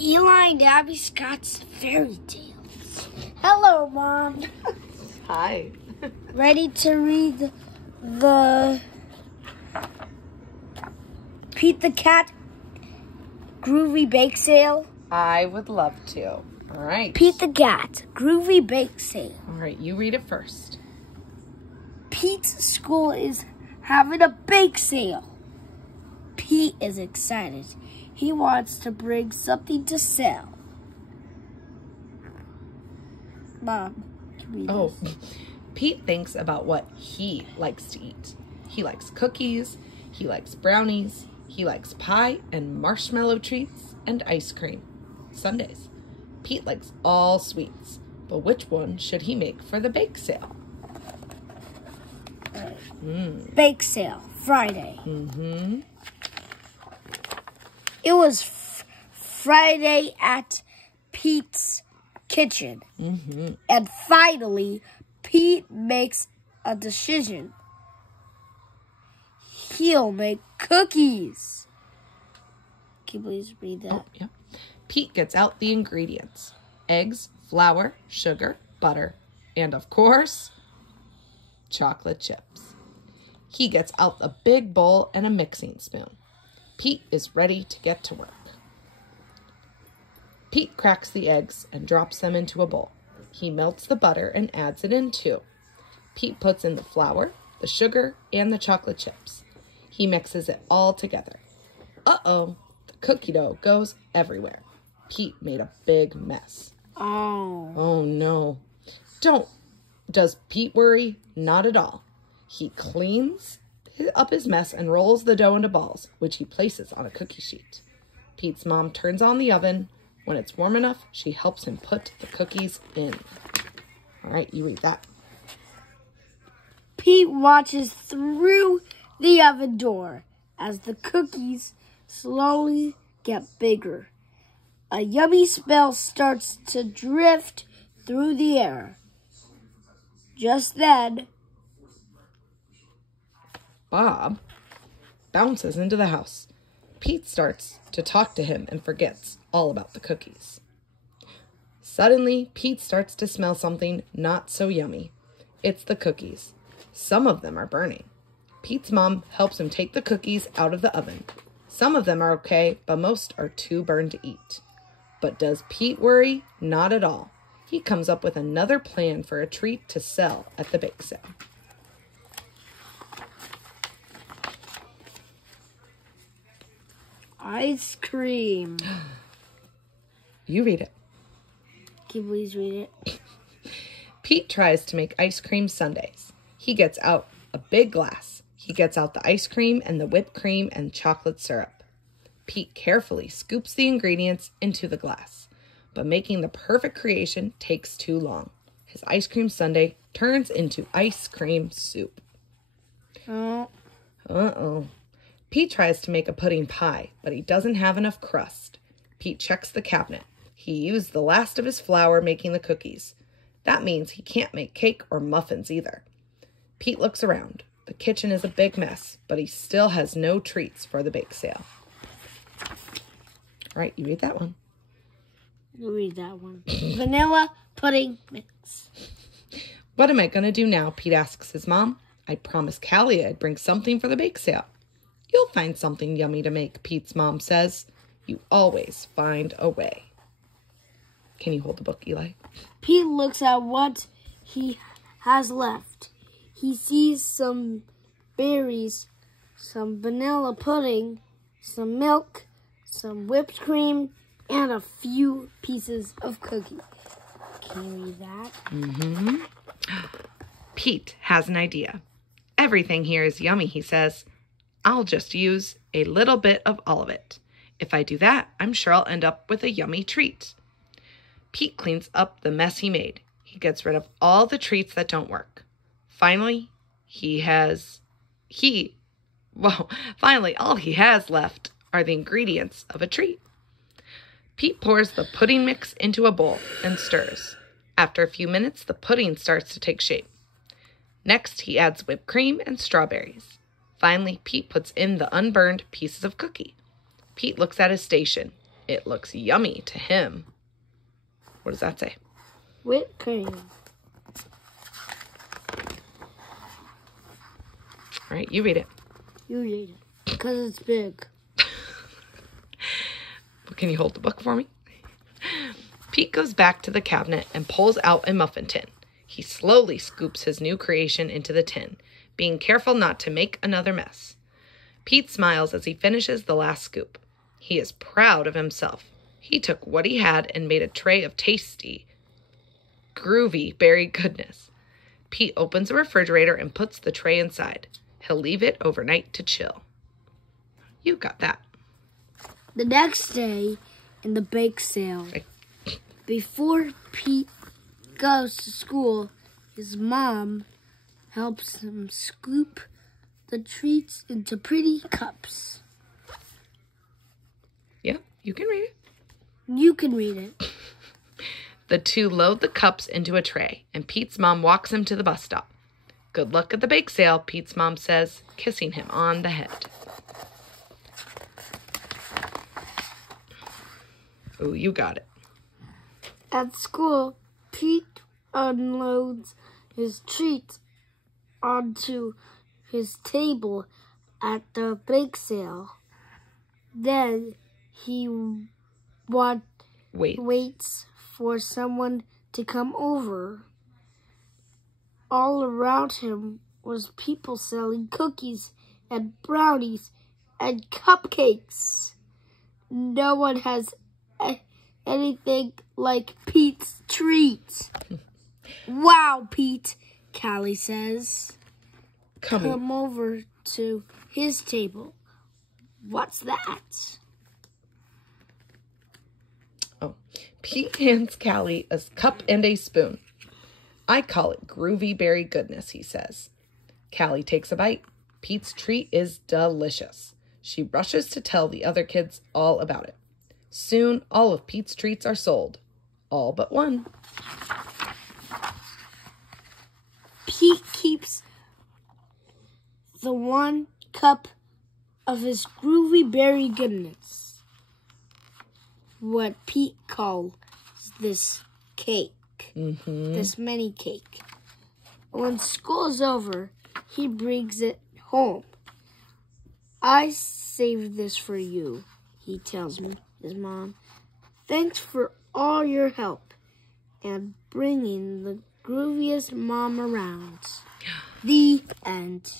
Eli and Abby Scott's Fairy Tales. Hello, Mom. Hi. Ready to read the Pete the Cat Groovy Bake Sale? I would love to. All right. Pete the Cat Groovy Bake Sale. All right, you read it first. Pete's school is having a bake sale. Pete is excited. He wants to bring something to sell. Mom, can we Oh, Pete thinks about what he likes to eat. He likes cookies, he likes brownies, he likes pie and marshmallow treats and ice cream. Sundays. Pete likes all sweets, but which one should he make for the bake sale? Bake sale, Friday. Mm-hmm. It was Friday at Pete's kitchen. Mm-hmm. And finally, Pete makes a decision. He'll make cookies. Can you please read that? Oh, yeah. Pete gets out the ingredients. Eggs, flour, sugar, butter, and of course, chocolate chips. He gets out a big bowl and a mixing spoon. Pete is ready to get to work. Pete cracks the eggs and drops them into a bowl. He melts the butter and adds it in too. Pete puts in the flour, the sugar, and the chocolate chips. He mixes it all together. Uh-oh, the cookie dough goes everywhere. Pete made a big mess. Oh no. Does Pete worry? Not at all. He cleans up his mess and rolls the dough into balls, which he places on a cookie sheet. Pete's mom turns on the oven. When it's warm enough, she helps him put the cookies in. All right, you read that. Pete watches through the oven door as the cookies slowly get bigger. A yummy smell starts to drift through the air. Just then, Bob bounces into the house. Pete starts to talk to him and forgets all about the cookies. Suddenly, Pete starts to smell something not so yummy. It's the cookies. Some of them are burning. Pete's mom helps him take the cookies out of the oven. Some of them are okay, but most are too burned to eat. But does Pete worry? Not at all. He comes up with another plan for a treat to sell at the bake sale. ice cream. You read it. Can you please read it? Pete tries to make ice cream sundaes. He gets out a big glass. He gets out the ice cream and the whipped cream and chocolate syrup. Pete carefully scoops the ingredients into the glass, but making the perfect creation takes too long. His ice cream sundae turns into ice cream soup. Uh-oh. Pete tries to make a pudding pie, but he doesn't have enough crust. Pete checks the cabinet. He used the last of his flour making the cookies. That means he can't make cake or muffins either. Pete looks around. The kitchen is a big mess, but he still has no treats for the bake sale. All right, you read that one. You read that one. Vanilla pudding mix. What am I going to do now? Pete asks his mom. I promised Callie I'd bring something for the bake sale. You'll find something yummy to make, Pete's mom says. You always find a way. Can you hold the book, Eli? Pete looks at what he has left. He sees some berries, some vanilla pudding, some milk, some whipped cream, and a few pieces of cookie. Can you read that? Mm-hmm. Pete has an idea. Everything here is yummy, he says. I'll just use a little bit of all of it. If I do that, I'm sure I'll end up with a yummy treat. Pete cleans up the mess he made. He gets rid of all the treats that don't work. Finally, all he has left are the ingredients of a treat. Pete pours the pudding mix into a bowl and stirs. After a few minutes, the pudding starts to take shape. Next, he adds whipped cream and strawberries. Finally, Pete puts in the unburned pieces of cookie. Pete looks at his station. It looks yummy to him. What does that say? Whipped cream. All right, you read it. You read it. Because it's big. Can you hold the book for me? Pete goes back to the cabinet and pulls out a muffin tin. He slowly scoops his new creation into the tin, being careful not to make another mess. Pete smiles as he finishes the last scoop. He is proud of himself. He took what he had and made a tray of tasty, groovy berry goodness. Pete opens the refrigerator and puts the tray inside. He'll leave it overnight to chill. You got that. The next day in the bake sale, before Pete goes to school, his mom helps him scoop the treats into pretty cups. Yeah, you can read it. You can read it. The two load the cups into a tray, and Pete's mom walks him to the bus stop. Good luck at the bake sale, Pete's mom says, kissing him on the head. Oh, you got it. At school, Pete unloads his treats onto his table at the bake sale. Then he waits for someone to come over. All around him was people selling cookies and brownies and cupcakes. No one has anything like Pete's treats. Wow, Pete, Callie says. Come over to his table. What's that? Oh, Pete hands Callie a cup and a spoon. I call it groovy berry goodness, he says. Callie takes a bite. Pete's treat is delicious. She rushes to tell the other kids all about it. Soon, all of Pete's treats are sold. All but one. Pete keeps the one cup of his groovy berry goodness. What Pete calls this cake. This mini cake. When school's over, he brings it home. I saved this for you, he tells me, his mom. Thanks for all your help and bringing the grooviest mom around. The end.